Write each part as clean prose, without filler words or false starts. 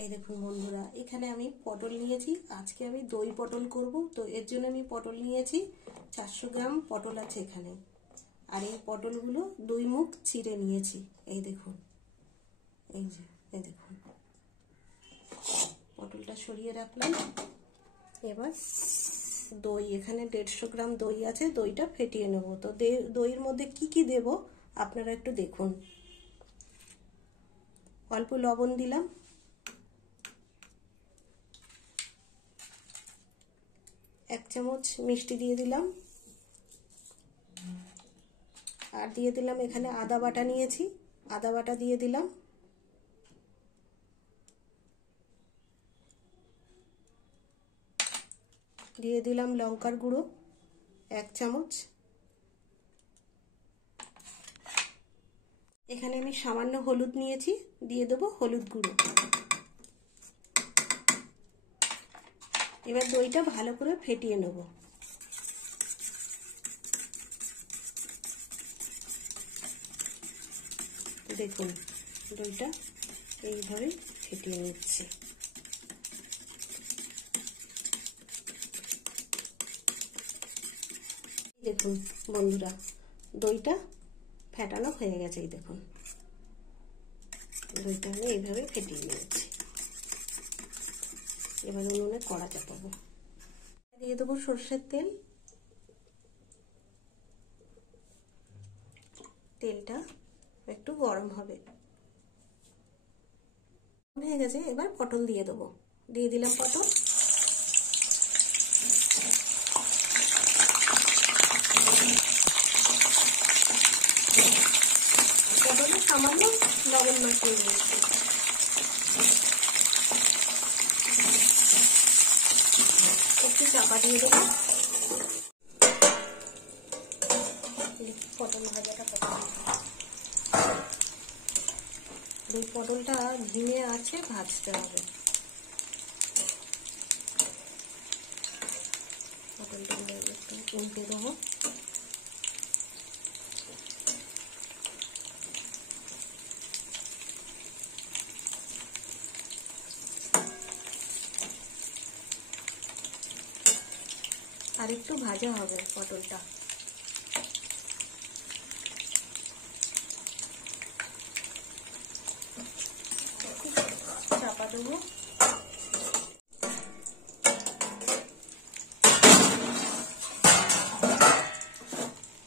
এই দেখুন বন্ধুরা, এখানে আমি পটল নিয়েছি। আজকে আমি দই পটল করব, তো এর জন্য আমি পটল নিয়েছি। 400 গ্রাম পটল আছে এখানে। আর এই পটলগুলো 2 মুখ ছিঁড়ে নিয়েছি। এই দেখুন, এই দেখুন, পটলটা সরিয়ে রাখলাম। এবার দই, এখানে 150 গ্রাম দই আছে, দইটা ফেটিয়ে নেব। তো দইয়ের মধ্যে কি কি দেব আপনারা একটু দেখুন। অল্প লবণ দিলাম, এক চামচ মিষ্টি দিয়ে দিলাম, আর দিয়ে দিলাম এখানে আদা বাটা নিয়েছি, আদা বাটা দিয়ে দিলাম, দিয়ে দিলাম লঙ্কার গুঁড়ো 1 চামচ। এখানে আমি সামান্য হলুদ নিয়েছি, দিয়ে দেবো হলুদ গুঁড়ো। এবার দইটা ভালো করে ফেটিয়ে নেব। দেখুন, দইটা এইভাবে ফেটিয়ে নিচ্ছি। দেখুন বন্ধুরা, দইটা ফেটানো হয়ে গেছে। এই দেখুন, দইটা আমি এইভাবে ফেটিয়ে নিয়েছি। এবার উনুনে কড়া চাপাবো, দিয়ে দেবো সর্ষের তেল। তেলটা একটু গরম হবে, হয়ে গেছে। এবার পটল দিয়ে দেবো, দিয়ে দিলাম পটল। পটলে সামান্য লবণ মাখিয়ে দিয়েছি। একটু চাপা দিয়ে দেবো। পটল ভাজাটা এই পটলটা ধিমে আছে ভাজতে হবে। পটলটা একটু উল্টে দেবো। আর একটু ভাজা হবে পটলটা। চাপা দেবো।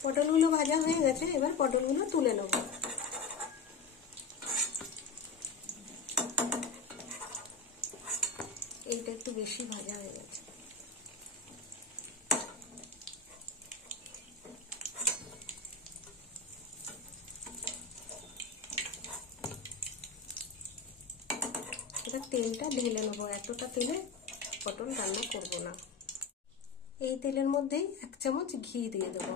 পটলগুলো ভাজা হয়ে গেছে, এবার পটলগুলো তুলে নেব। এইটা একটু বেশি ভাজা হয়ে গেছে। এবার তেলটা ঢেলে নেবো। এতটা তেলে পটল রান্না করব না। এই তেলের মধ্যেই 1 চামচ ঘি দিয়ে দেবো।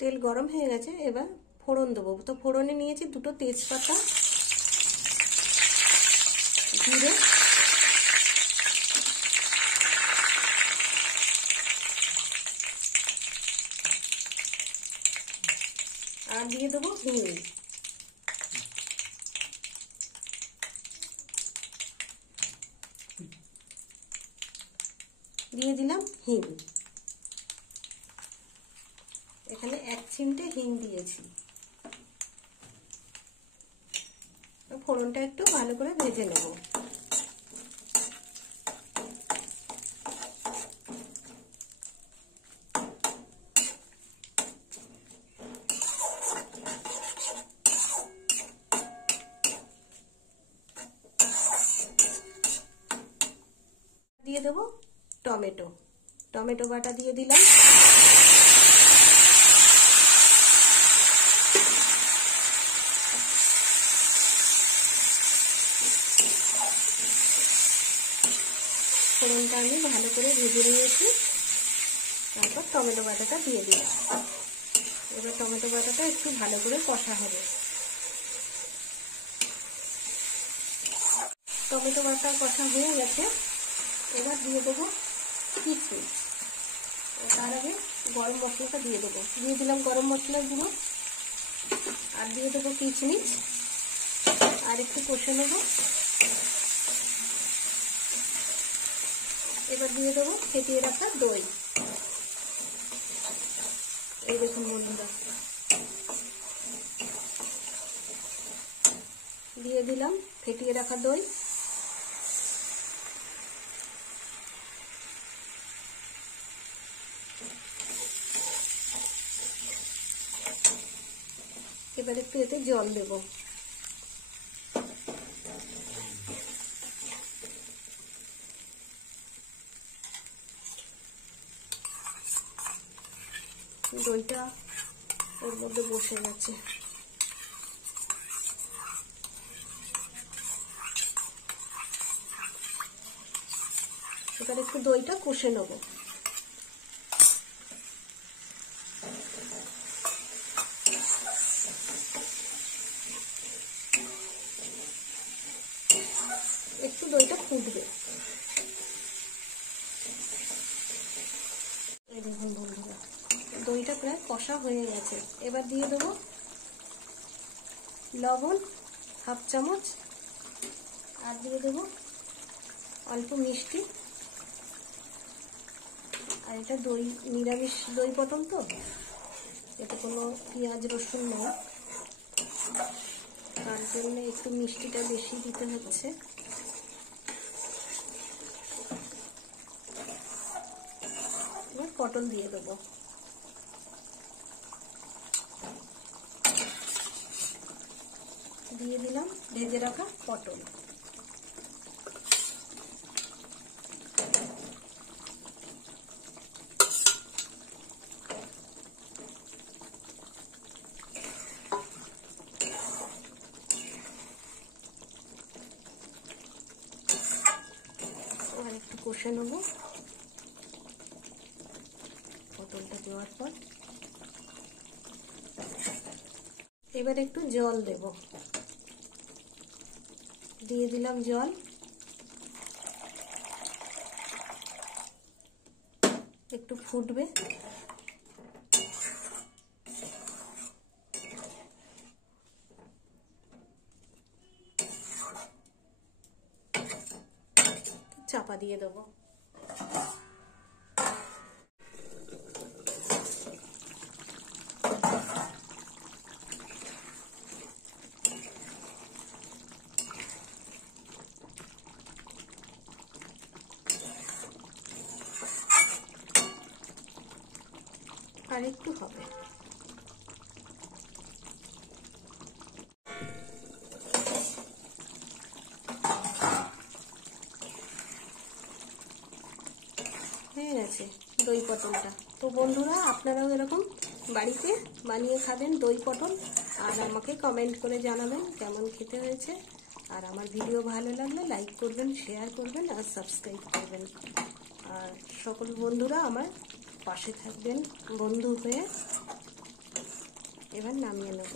তেল গরম হয়ে গেছে, এবার ফোড়ন দেবো। তো ফোড়নে নিয়েছি 2টো তেজপাতা, জিরে, আর দিয়ে দেবো হিং। দিয়ে দিলাম হিং। এখানে 1 চিমটে হিং দিয়েছি। ফোড়নটা একটু ভালো করে ভেজে নেব। দিয়ে দেবো টমেটো, টমেটো বাটা দিয়ে দিলাম। ফোড়নটা আমি ভালো করে ভেজে নিয়েছি। তারপর টমেটো বাটাটা দিয়ে দিলাম। এবার টমেটো বাটাটা একটু ভালো করে কষা হবে। টমেটো বাটা কষা হয়ে গেছে, এবার দিয়ে দেবো কিশমিশ। তার আগে গরম মশলাটা দিয়ে দেবো। দিয়ে দিলাম গরম মশলার গুঁড়ো, আর দিয়ে দেবো কিশমিশ, আর একটু কষে নেব। এবার দিয়ে দেবো ফেটিয়ে রাখা দই। এই দেখুন বন্ধুরা, দিয়ে দিলাম ফেটিয়ে রাখা দই। এবার একটু এতে জল দেব। দইটা ওর মধ্যে বসে গেছে। এবার একটু দইটা কষে নেব। একটু দইটা ফুটবে। এই দেখুন বন্ধুরা, দইটা প্রায় কষা হয়ে গেছে। এবার দিয়ে দেবো লবণ হাফ চামচ, আর দিয়ে দেবো অল্প মিষ্টি। আর এটা দই, নিরামিষ দই পটল তো, এতে কোনো পেঁয়াজ রসুন নেই, তার জন্য একটু মিষ্টিটা বেশি দিতে হচ্ছে। এবার পটল দিয়ে দেবো। দিয়ে দিলাম ভেজে রাখা পটল। আর একটু কষে নেব পটলটা দেওয়ার পর। এবার একটু জল দেব। দিয়ে দিলাম জল। একটু ফুটবে। চাপা দিয়ে দেবো। আর একটু হবে। হয়ে গেছে দই পটলটা। তো বন্ধুরা, আপনারাও এরকম বাড়িতে বানিয়ে খাবেন দই পটল, আর আমাকে কমেন্ট করে জানাবেন কেমন খেতে হয়েছে। আর আমার ভিডিও ভালো লাগলে লাইক করবেন, শেয়ার করবেন, আর সাবস্ক্রাইব করবেন। আর সকল বন্ধুরা আমার পাশে থাকবেন বন্ধু হয়ে। এবার নামিয়ে নেব।